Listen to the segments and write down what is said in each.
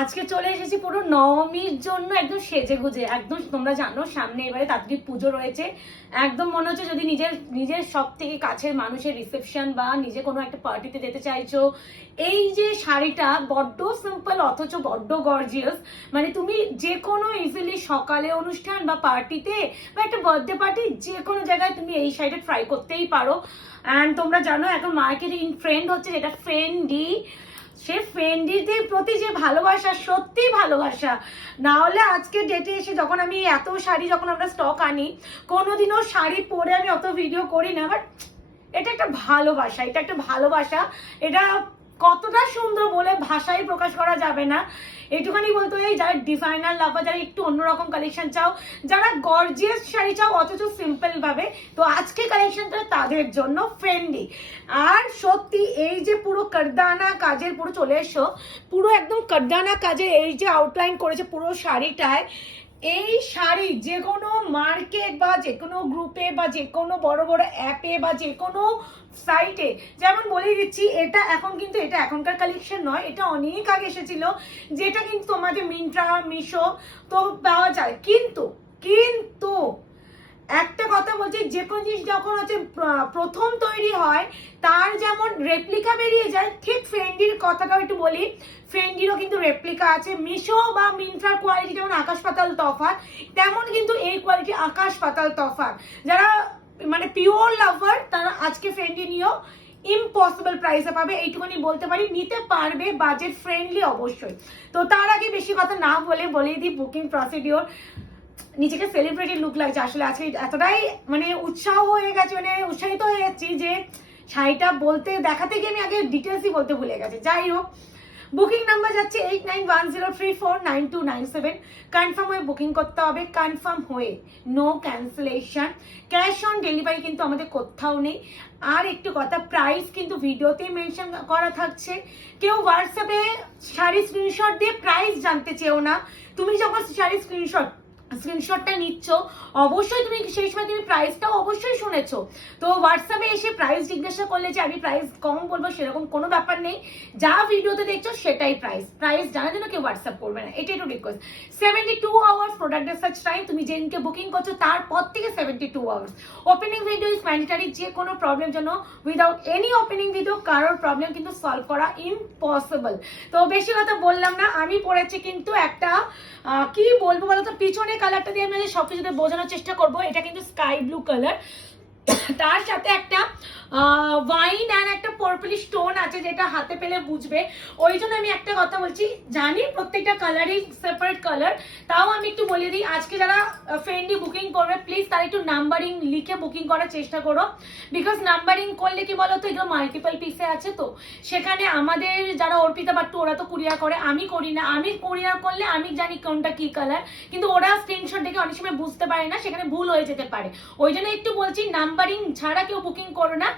আজকে চলে এসেছি পুরো নবমীর জন্য একদম সেজে গুজে। একদম তোমরা জানো সামনে এবারে তান্ত্রিক পুজো রয়েছে। একদম মনে হচ্ছে যদি নিজের নিজের সব থেকে কাছের মানুষের রিসেপশন বা নিজে কোনো একটা পার্টিতে যেতে চাইছো, এই যে শাড়িটা বড্ড সিম্পল অথচ বড্ড গর্জিয়াস। মানে তুমি যে কোনো ইজিলি সকালে অনুষ্ঠান বা পার্টিতে বা একটা বার্থডে পার্টি যে কোনো জায়গায় তুমি এই শাড়িটা ট্রাই করতেই পারো। অ্যান্ড তোমরা জানো এখন মার্কেটে ইন ট্রেন্ড হচ্ছে যেটা ফেন্ডি। সে ফ্রেন্ডিদের প্রতি যে ভালোবাসা, সত্যি ভালোবাসা। না হলে আজকে ডেটে এসে যখন আমি এত শাড়ি যখন আমরা স্টক আনি, কোনোদিনও শাড়ি পরে আমি অত ভিডিও করি না, বাট এটা একটা ভালোবাসা, এটা একটা ভালোবাসা। এটা কতটা সুন্দর বলে ভাষায় প্রকাশ করা যাবে না। এইটুখানি বলতে হয় যারা ডিজাইনার লাভার, যারা একটু অন্যরকম কালেকশন চাও, যারা গর্জিয়াস শাড়ি চাও অথচ সিম্পল ভাবে, তো আজকে কালেকশনটা তাদের জন্য ফ্রেন্ডলি। আর সত্যি এই যে পুরো কারদানা কাজের পুরো চলে এসো, পুরো একদম কারদানা কাজের এই যে আউটলাইন করেছে পুরো শাড়িটায়। এই শাড়ি যে কোনো মার্কেট বা যে কোনো গ্রুপে বা যে কোনো বড় বড় অ্যাপে বা যে কোনো সাইটে, যেমন বলে দিচ্ছি এটা এখন কিন্তু এটা এখনকার কালেকশন নয়, এটা অনেক আগে এসেছিল, যেটা কিন্তু তোমাদের মিন্ত্রা মিশো তো পাওয়া যায়। কিন্তু কিন্তু একটা কথা বলছি, যে কোনো জিনিস যখন হচ্ছে প্রথম তৈরি হয় তার যেমন রেপ্লিকা বেরিয়ে যায়, ঠিক ফেন্ডির কথাটাও একটু বলি। ফেন্ডিরও কিন্তু রেপ্লিকা আছে। মিশো বা মিন্ত্রার কোয়ালিটি যেমন আকাশ পাতাল তফাৎ, তেমন কিন্তু এই কোয়ালিটি আকাশ পাতাল তফাৎ। যারা মানে পিওর লাভার তারা আজকে ফেন্ডি নিয়েও ইম্পসিবল প্রাইসে পাবে, এইটুকুনি বলতে পারি। নিতে পারবে, বাজেট ফ্রেন্ডলি অবশ্যই। তো তার আগে বেশি কথা না বলে দিই বুকিং প্রসিডিওর। নিজেকে সেলিব্রিটি লুক লাগছে আসলে আজকে, এতটাই মানে উৎসাহ হয়ে গেছে, মানে উৎসাহিত হয়ে যাচ্ছি যে শাড়িটা বলতে দেখাতে গিয়ে আমি আগে ডিটেলসই বলতে ভুলে গেছি। যাই হোক, বুকিং নাম্বার যাচ্ছে 8910349297। কনফার্ম হয়ে বুকিং করতে হবে, কনফার্ম হয়ে, no cancellation. Cash on delivery কিন্তু আমাদের কোথাও নেই। আর একটু কথা, প্রাইস কিন্তু ভিডিওতেই মেনশন করা থাকছে। কেউ হোয়াটসঅ্যাপে শাড়ি স্ক্রিনশট দিয়ে প্রাইস জানতে চেও না। তুমি যখন শাড়ি স্ক্রিনশটটা নিচ্ছ, অবশ্যই তুমি সেই সময় তুমি প্রাইসটাও অবশ্যই শুনেছো। তো হোয়াটসঅ্যাপে এসে প্রাইস জিজ্ঞাসা করলে যে আমি প্রাইস কম বলবো, সেরকম কোনো ব্যাপার নেই। যা ভিডিওতে দেখছো সেটাই প্রাইস জানার জন্য কেউ হোয়াটসঅ্যাপ করবে না, এটা একটু request. 72 hours product search time, তুমি যেদিনকে বুকিং করছো তারপর থেকে 72 hours. Opening video is mandatory. যে কোনো প্রবলেম জন্য উইদাউট এনি ওপেনিং ভিডিও কারোর প্রবলেম কিন্তু সলভ করা ইম্পসিবল। তো বেশি কথা বললাম না, আমি পড়েছি কিন্তু একটা কি বলবো বলতো, পিছনে কালারটা দিয়ে আমি সবকিছুতে বোঝানোর চেষ্টা করবো। এটা কিন্তু স্কাই ব্লু কালার, তার সাথে একটা ওয়াইন অ্যান্ড একটা পার্পল স্টোন আছে, যেটা হাতে পেলে বুঝবে। ওই জন্য আমি একটা কথা বলছি, জানি প্রত্যেকটা কালারই সেপারেট কালার, তাও আমি একটু বলে দিই। আজকে যারা ফ্রেন্ডলি বুকিং করবে প্লিজ তারা একটু নাম্বারিং লিখে বুকিং করার চেষ্টা করো। বিকজ নাম্বারিং করলে কি বলো তো, এগুলো মাল্টিপল পিসে আছে, তো সেখানে আমাদের যারা অর্পিতা বাট্টু ওরা তো কুরিয়ার করে, আমি করি না। আমি কুরিয়ার করলে আমি জানি কোনটা কি কালার, কিন্তু ওরা স্ক্রিনশট দেখে অনেক সময় বুঝতে পারে না, সেখানে ভুল হয়ে যেতে পারে। ওই জন্য একটু বলছি, নাম্বারিং ছাড়া কেউ বুকিং করো না।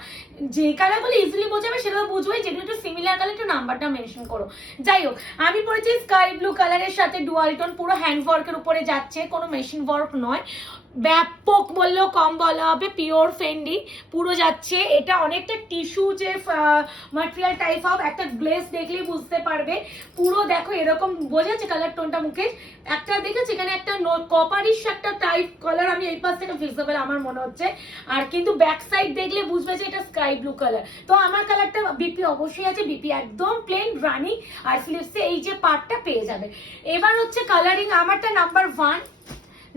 যে কালারগুলো ইজিলি বোঝাবে সেগুলো বুঝবে, যেগুলো একটু সিমিলার কালার একটু নাম্বারটা মেনশন করো। যাই হোক, আমি পড়েছি স্কাই ব্লু কালারের সাথে ডুয়াল টোন, পুরো হ্যান্ড ওয়ার্কের উপরে যাচ্ছে, কোনো মেশিন ওয়ার্ক নয়। ব্যাপক বললেও কম বলা হবে, পিওর ফেন্ডি পুরো যাচ্ছে। এটা অনেকটা টিস্যু যে ম্যাটেরিয়াল টাইপ অফ, একটা গ্লেজ দেখলেই বুঝতে পারবে। পুরো দেখো এরকম বোঝা যাচ্ছে কালার টোনটা মুখে। একটা দেখেছি এখানে একটা কপারিশ একটা টাইপ কালার, আমি এই পাশ থেকে ভিজিবল আমার মনে হচ্ছে। আর কিন্তু ব্যাক সাইড দেখলে বুঝবে যে এটা স্কাই ব্লু কালার। তো আমার কালারটা বিপি অবশ্যই আছে, বিপি একদম প্লেন রানি, আর স্লিভসে এই যে পার্টটা পেয়ে যাবে। এবার হচ্ছে কালারিং, আমারটা নাম্বার 1,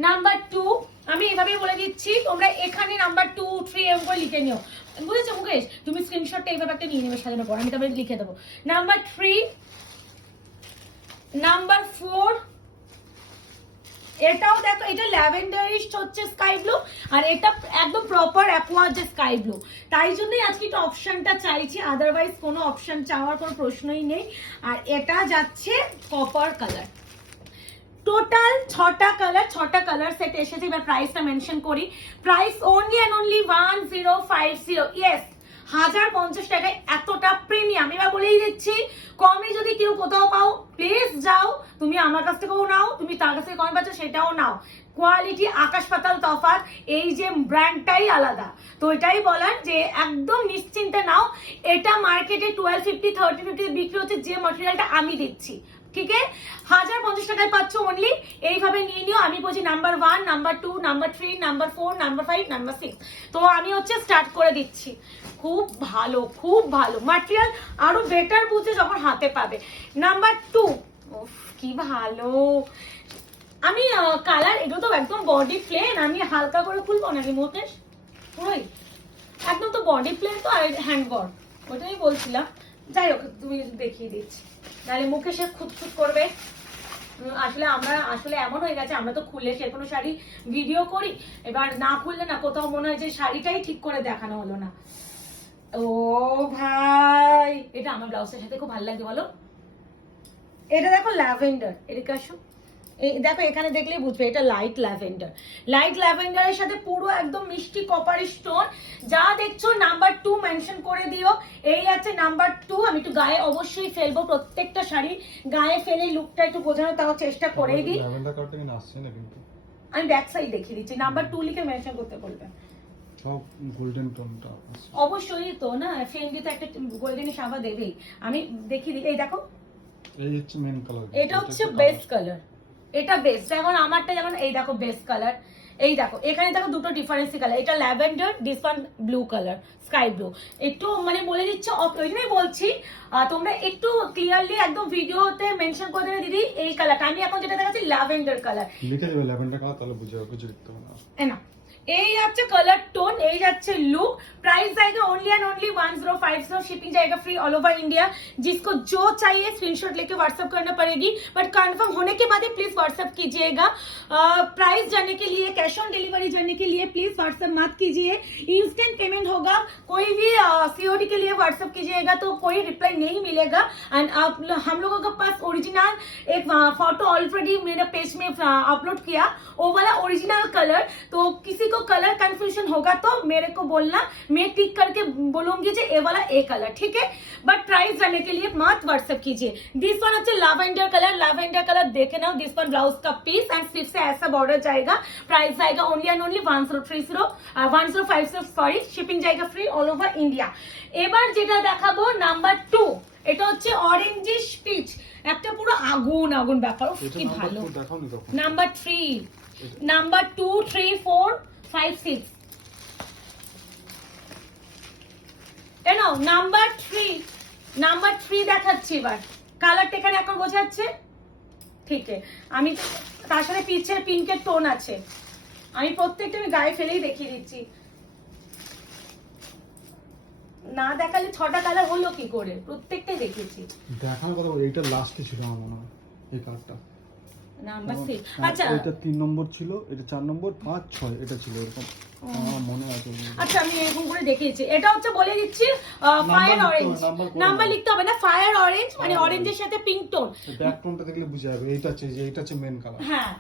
নাম্বার 2 আমি এভাবে বলে দিচ্ছি, তোমরা এখানে নাম্বার 2 3 এরকম করে লিখে নিও, বুঝেছো মুকেশ? তুমি স্ক্রিনশটটা এইভাবে একটা নিয়ে নেবে সাজানোর পর, আমি তারপরে লিখে দেবো। নাম্বার 3, নাম্বার 4, এটাও দেখো, এটা ল্যাভেন্ডারিশ হচ্ছে স্কাই ব্লু, আর এটা একদম প্রপার অ্যাকোয়া যে স্কাই ব্লু। তাই জন্যই আজকে একটা অপশনটা চাইছি, আদারওয়াইজ কোনো অপশন চাওয়ার কোনো প্রশ্নই নেই। আর এটা যাচ্ছে কপার কালার। টোটাল 6টা কালার সেট এসেছে। এবার প্রাইসটা মেনশন করি। Price only and only 1050। Yes, 1050 টাকায় এতটা প্রিমিয়াম। এবার বলেই দিচ্ছি, কমে যদি কেউ কোথাও পাও প্লিজ যাও, তুমি আমার কাছ থেকেও নাও, তুমি তার কাছ থেকে কমে পাচ্ছ সেটাও নাও। কোয়ালিটি আকাশ পাতাল তফাৎ, এই যে ব্র্যান্ডটাই আলাদা। তো এটাই বলার যে একদম নিশ্চিন্তে নাও। এটা মার্কেটে 1250 1350 বিক্রি হচ্ছে, যে ম্যাটেরিয়ালটা আমি দিচ্ছি, ঠিক আছে 1050 টাকায় পাচ্ছ অনলি। এইভাবে নিয়ে নিও। আমি বলছি number 1, number 2, number 3, number 4, number 5, number 6। তো আমি হচ্ছে স্টার্ট করে দিচ্ছি। খুব ভালো, খুব ভালো ম্যাটেরিয়াল, আরো বেটার বুঝে যখন হাতে পাবে। নাম্বার 2, কি ভালো। আমি কালার, এগুলো তো একদম বডি প্লেন, আমি হালকা করে খুলবো নাকি মুকেশ? পুরোই একদম তো বডি প্লেন তো, আর হ্যান্ড ওয়ার্ক, ওটাই বলছিলাম। যাই হোক, তুমি দেখিয়ে দিচ্ছি, নাহলে মুকেশে খুঁতখুত করবে। আসলে এমন হয়ে গেছে, আমরা তো খুলে সে কোনো শাড়ি ভিডিও করি, এবার না খুললে না কোথাও মনে হয় যে শাড়িটাই ঠিক করে দেখানো হলো না। ও ভাই, এটা আমার ব্লাউজের সাথে খুব ভালো লাগে বলো। এটা দেখো ল্যাভেন্ডার, এদিকে আসো, এই দেখো এখানে দেখলেই বুঝবে এটা লাইট ল্যাভেন্ডার। লাইট ল্যাভেন্ডারের সাথে পুরো একদম মিষ্টি কপার স্টোন। যা দেখছো নাম্বার 2 মেনশন করে দিও। এই আছে নাম্বার 2। আমি একটু গায়ে অবশ্যই ফেলবো, প্রত্যেকটা শাড়ি গায়ে ফেলে লুকটা একটু বোঝানোর তাও চেষ্টা করেই দিই। ল্যাভেন্ডার কালারটা কিন্তু আসছে না, কিন্তু আমি ব্যাক সাইড দেখিয়ে দিচ্ছি, নাম্বার 2 লিখে মেনশন করতে বলবে। সব গোল্ডেন টোনটা অবশ্যই তো না, ফেন্ডি তো একটা গোল্ডেন সাবা দেবেই। আমি দেখিয়ে দিই, এই দেখো এই হচ্ছে মেন কালার, এটা হচ্ছে বেস্ট কালার। এটা বেস্ট, যেমন আমারটা যেমন এই দেখো বেস্ট কালার। এই দেখো এখানে দেখো দুটো ডিফারেন্স কালার, এটা lavender, this one blue colour, sky blue. একটু মানে বলে দিচ্ছ, ওই জন্যই বলছি তোমরা একটু ক্লিয়ারলি একদম ভিডিওতে মেনশন করে দেবে দিদি এই কালারটা। আমি এখন যেটা দেখাচ্ছি ল্যাভেন্ডার কালার, লিখে দেবে ল্যাভেন্ডার কালার, তাহলে বুঝে যাবে, কিছু লিখতে হবে না। না এই যাচ্ছে কালার টোন, এই যাচ্ছে लुक। प्राइस जाएगा ओनली एंड ओनली 1050, शिपिंग जाएगा फ्री ऑल ओवर इंडिया। जिसको जो चाहिए स्क्रीनशॉट लेके व्हाट्सएप करना पड़ेगी, बट कंफर्म होने के बाद ही प्लीज व्हाट्सएप कीजिएगा। प्राइस जानने के लिए, कैश ऑन डिलीवरी जानने के लिए प्लीज व्हाट्सएप मत कीजिए। इंस्टेंट पेमेंट होगा, कोई भी सीओडी के लिए व्हाट्सएप कीजिएगा तो कोई रिप्लाई नहीं मिलेगा। एंड हम लोगों के पास ओरिजिनल एक फोटो ऑलरेडी मेरे पेज में अपलोड किया, वो वाला ओरिजिनल कलर। तो किसी को कलर कंफ्यूजन होगा तो मेरे को बोलना, मैं टिक करके बोलूंगी जे ये वाला ए कलर, ठीक है। बट प्राइस जानने के लिए मत व्हाट्सएप कीजिए। दिस वन अच्छे लैवेंडर कलर, लैवेंडर कलर देखे ना। दिस वन ब्लाउज का पीस एंड सिर्फ से ऐसा बॉर्डर जाएगा। प्राइस आएगा only and only 1050, sorry, shipping जाएगा फ्री ऑल ओवर इंडिया। এবার যেটা দেখাবো নাম্বার 2, এটা হচ্ছে অরেঞ্জিশ পিচ, একটা পুরো আগুন আগুন ব্যাপার, কি ভালো। নাম্বার 3, নাম্বার 2, 3, 4, 5, 6, এনো নাম্বার 3, নাম্বার 3 দেখাচ্ছি। এবার কালারটা এখানে এখন বোঝা যাচ্ছে, ঠিক আছে। আমি তার সাথে পিচের পিঙ্কের টোন আছে, আমি প্রত্যেকটা আমি গায়ে ফেলেই দেখিয়ে দিচ্ছি। না দেখালে 6টা কালার হলো কি করে, প্রত্যেকটাই দেখেছি। দেখার কথা, এইটা লাস্টে ছিল আমার মনে হয়, এই কালারটা নাম্বার 6। আচ্ছা এটা 3 নম্বর ছিল, এটা 4 নম্বর, 5, 6 এটা ছিল এরকম আমার মনে আছে। আচ্ছা আমি এরকম করে দেখিয়েছি। এটা হচ্ছে বলে দিচ্ছি ফায়ার অরেঞ্জ, নাম্বার লিখতে হবে না, ফায়ার অরেঞ্জ মানে অরেঞ্জের সাথে পিঙ্ক টোন। ব্যাক টোনটা দেখলে বুঝা যাবে এইটা হচ্ছে, যে এইটা হচ্ছে মেন কালার। হ্যাঁ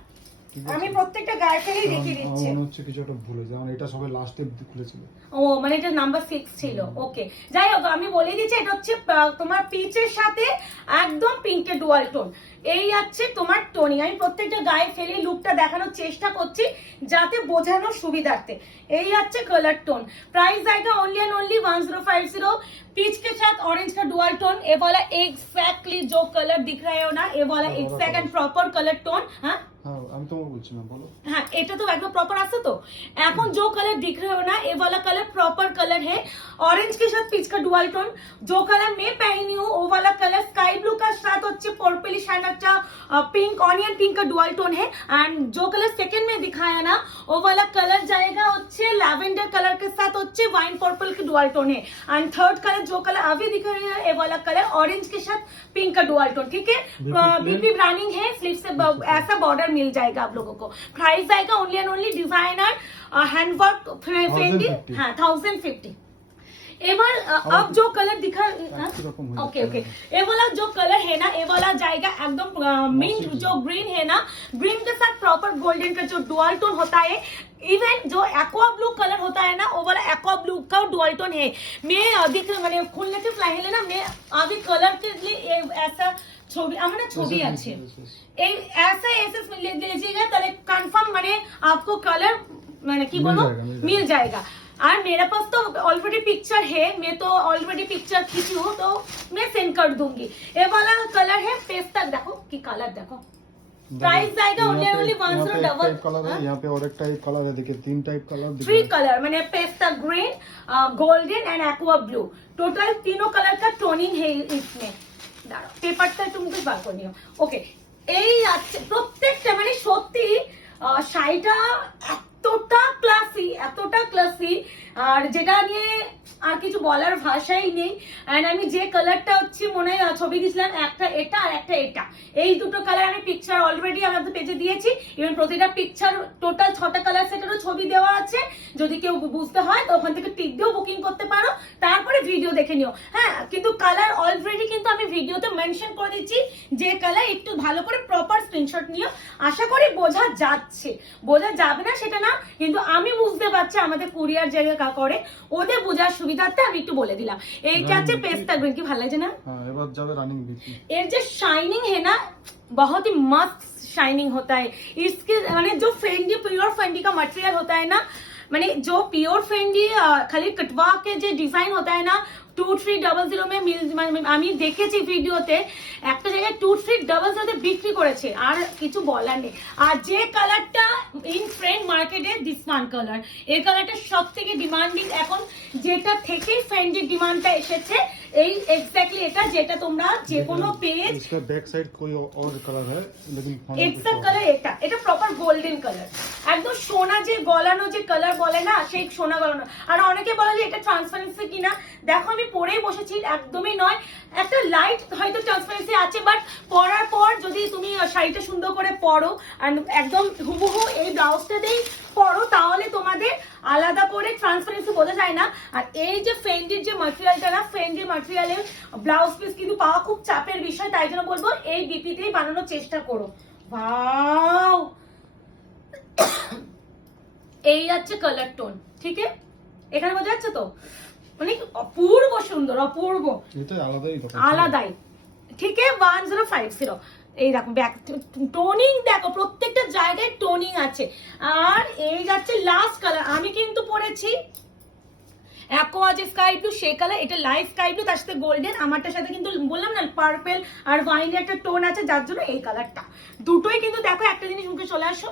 আমি প্রত্যেকটা গায়ে ফেলেই দেখিয়ে দিচ্ছি। মনে হচ্ছে কিছু একটা ভুলে যায়, এটা সবাই লাস্টে খুলেছিল। ও মানে এটা নাম্বার 6 ছিল, ওকে। যাই হোক আমি বলে দিচ্ছি, এটা হচ্ছে তোমার পিচের সাথে একদম পিঙ্কের ডুয়াল টোন। এই আছে তোমার টোনিং। আমি প্রত্যেকটা গায়ে ফেলে লুকটা দেখানোর চেষ্টা করছি যাতে বোঝানোর সুবিধার্থে। এই আছে कलर टोन। प्राइस आएगा ओनली एंड ओनली 1050। पीच के साथ ऑरेंज का डुअल टोन। ये वाला एग्जैक्टली जो कलर दिख रहे हो ना, ये वाला exact and proper colour tone. हाँ আমি তোমাকে বলছি না, বলো। हाँ এটা তো একদম प्रॉपर আছে তো। এখন जो कलर दिख रहे हो ना, ये वाला कलर प्रॉपर कलर है। ऑरेंज के साथ पीच का डुअल टोन। जो कलर मैं पहनी हूँ वो वाला कलर स्काई ब्लू का साथ अच्छे पर्पलिश एंड अच्छा पिंक, ऑनियन पिंक का डुअल टोन है। एंड जो कलर सेकंड में दिखाया ना, वो वाला कलर जाएगा अच्छे लैवेंडर कलर के साथ अच्छे वाइन पर्पल के डुअल टोन है। एंड थर्ड कलर जो कलर अभी दिख रही है, ये वाला कलर ऑरेंज के साथ पिंक का डुअल टोन, ठीक है। बीपी ब्रांडिंग है, फ्लिप से ऐसा बॉर्डर मिल जाएगा आप लोगों को। प्राइस आएगा only and only designer handwork Fendi, हाँ 1050। एबार अब जो कलर दिखा, ओके ओके, ये वाला जो कलर है ना, ये वाला जाएगा एकदम मिंट, जो ग्रीन है ना, ग्रीन के साथ प्रॉपर गोल्डन का जो डुअल टोन होता है। इवन जो एक्वा ब्लू कलर होता है ना, वो वाला एक्वा ब्लू का डुअल टोन है। मैं दिख मैंने खुलने के फ्लाई ना, मैं अभी कलर के लिए ऐसा ছবি আমার না ছবি আছে, এই ऐसा ऐसे ले लीजिएगा তাহলে कंफर्म মানে आपको कलर मैंने की बोलो मिल जाएगा। और मेरे पास तो ऑलरेडी पिक्चर है, मैं तो ऑलरेडी पिक्चर खींची हूँ तो मैं सेंड कर दूंगी। ये वाला कलर है पेस्ता, देखो কি কালার দেখো, प्राइस जाएगा ओनली 1 कलर है, यहाँ पे और एक टाइप कलर है, देखिए 3 टाइप कलर, 3 कलर मैंने pista green, golden and aqua blue, total तीनों कलर का टोनिंग है इसमें। দাঁড়াও পেপারটা তুমি বার করে নিও। ওকে, এই আছে প্রত্যেকটা, মানে সত্যি শাড়িটা এতটা ক্লাসি, আর যেটা নিয়ে আর কিছু বলার ভাষাই নেই। এন্ড আমি যে কালারটা হচ্ছে মনে হয় ছবি দিয়েছিলাম, একটা এটা আর একটা এটা, এই দুটো কালার আমি পিকচার অলরেডি আমাদের পেজে দিয়েছি। ইভেন প্রতিটা পিকচার টোটাল 6টা কালার সেটারও ছবি দেওয়া আছে, যদি কেউ বুঝতে হয় তো ওখান থেকে টিক দিয়েও বুকিং করতে পারো, তারপরে ভিডিও দেখে নিও। হ্যাঁ, কিন্তু কালার অলরেডি কিন্তু আমি ভিডিওতে মেনশন করে দিচ্ছি যে কালার, একটু ভালো করে প্রপার স্ক্রিনশট নিও। আশা করি বোঝা যাচ্ছে, বোঝা যাবে না সেটা না, কিন্তু আমি বুঝতে পারছি আমাদের কুরিয়ার জায়গা করে, ওদের বোঝার সুবিধার্থে আমি একটু বলে দিলাম। এইটা হচ্ছে পেস্তা গ্রিন, কি ভালো লাগছে না? हाँ, এবার যাবে রানিং বিপি। এর যে শাইনিং है ना, बहुत ही मस्त शाइनिंग होता है इसके, माने जो फेंडी प्योर फेंडी का मटेरियल होता है ना, माने जो प्योर फेंडी खाली कटवा के जो डिजाइन होता है ना 2300 में मिल, আমি দেখেছি ভিডিওতে একটা জায়গায় 2300 বিক্রি করেছে, আর কিছু বলার নেই। আর যে কালারটা ইন ট্রেন্ড মার্কেটে দিস ওয়ান কালার, এই কালারটা সব থেকে ডিমান্ডিং এখন, যেটা থেকে ফেন্ডির ডিমান্ডটা এসেছে, এই এক্স্যাক্টলি এটা, যেটা তোমরা যে কোনো পেজ, इसका बैक साइड कोई और कलर है, लेकिन এক্সাক্ট কালার এটা প্রপার গোল্ডেন কালার, একদম সোনা যে গলানো যে কালার বলে না, সেই সোনা গলানো। আর অনেকে বলে যে এটা ট্রান্সপারেন্সি কিনা, দেখো আমি পরেই বসেছি, একদমই নয়, একটা লাইট হয়তো ট্রান্সপারেন্সি আছে, বাট পরার পর যদি তুমি শাড়িটা সুন্দর করে পরো আর একদম হুবহু এই ব্লাউজটাতেই পরো, তাহলে তোমাদের আলাদা করে ট্রান্সপারেন্সি বোঝা যায় না। আর এই যে ফেন্ডির যে ম্যাটেরিয়ালটা না, ফেন্ডির ম্যাটেরিয়ালের ব্লাউজ পিস কিন্তু পাওয়া খুব চাপের বিষয়, তাই জন্য বলবো এই বিপিতেই বানানোর চেষ্টা করো। ওয়াও, এই যাচ্ছে কালার টোন, ঠিক আছে, এখানে বোঝা যাচ্ছে তো, মানে অপূর্ব সুন্দর, অপূর্ব, এটা আলাদাই কথা, আলাদাই, ঠিক আছে। 1050, এই দেখো ব্যাক টোনিং, দেখো প্রত্যেকটা জায়গায় টোনিং আছে। আর এই যাচ্ছে লাস্ট কালার, আমি কিন্তু পরেছি অ্যাকোয়া যে স্কাই ব্লু, সেই কালার, এটা লাইট স্কাই ব্লু, তার সাথে গোল্ডেন, আমারটার সাথে কিন্তু বললাম না পার্পল আর ওয়াইনের একটা টোন আছে, যার জন্য এই কালারটা। দুটোই কিন্তু দেখো, একটা জিনিস মুখে চলে আসো,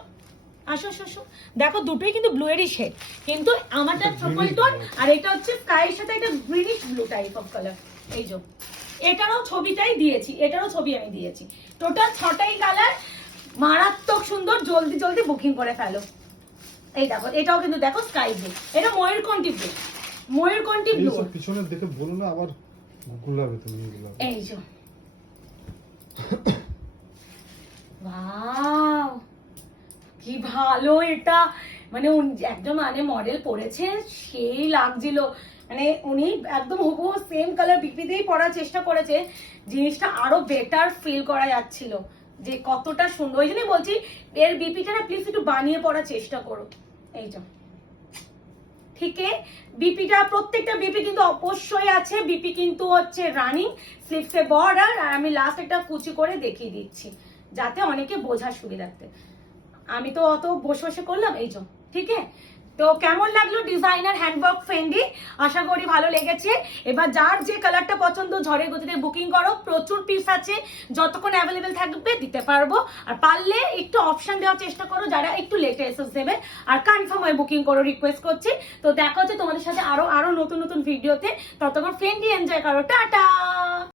আসো আসো আসো, দেখো দুটোই কিন্তু ব্লু এরই শেড, কিন্তু আমারটা ট্রিপল টোন, আর এটা হচ্ছে স্কাইয়ের সাথে একটা greenish blue type of colour. এই যে এটারও ছবিটাই দিয়েছি, এটারও ছবি আমি দিয়েছি, টোটাল 6টাই কালার, মারাত্মক সুন্দর, জলদি জলদি বুকিং করে ফেলো। এই দেখো এটাও কিন্তু দেখো স্কাই ব্লু, এটা ময়ূরকণ্ঠী ব্লু, ময়ূরকণ্ঠী ব্লু, এইসব পিছনে দেখে বলো না আবার গুলাবে তুমি এগুলা। এই যে ওয়াও, কি ভালো এটা, মানে একদম মানে মডেল পরেছে, সেই লাগছিল, মানে উনি একদম হুবহু সেম কালার বিপিতেই পরার চেষ্টা করেছে, জিনিসটা আরো বেটার ফিল করা যাচ্ছিল যে কতটা সুন্দর। ওই জন্যই বলছি এর বিপিটা না প্লিজ একটু বানিয়ে পড়ার চেষ্টা করো। এই যে ঠিক আছে, বিপিটা প্রত্যেকটা বিপি কিন্তু অবশ্যই আছে, বিপি কিন্তু হচ্ছে রানিং স্লিভসে বর্ডার, আর আমি লাস্ট একটা কুচি করে দেখিয়ে দিচ্ছি যাতে অনেকে বোঝার সুবিধার্থে। আমি তো অত বসে বসে করলাম, এই যে ঠিক আছে। তো কেমন লাগলো ডিজাইনার হ্যান্ডওয়ার্ক ফেন্ডি, আশা করি ভালো লেগেছে। এবার যার যে কালারটা পছন্দ ঝড়ের গতিতে বুকিং করো, প্রচুর পিস আছে, যতক্ষণ অ্যাভেলেবেল থাকবে দিতে পারবো। আর পারলে একটু অপশন দেওয়ার চেষ্টা করো যারা একটু লেটে এসেস দেবে, আর কনফার্ম হয়ে বুকিং করো, রিকোয়েস্ট করছি। তো দেখা হচ্ছে তোমাদের সাথে আরো নতুন নতুন ভিডিওতে, ততক্ষণ ফেন্ডি এনজয় করো, টাটা।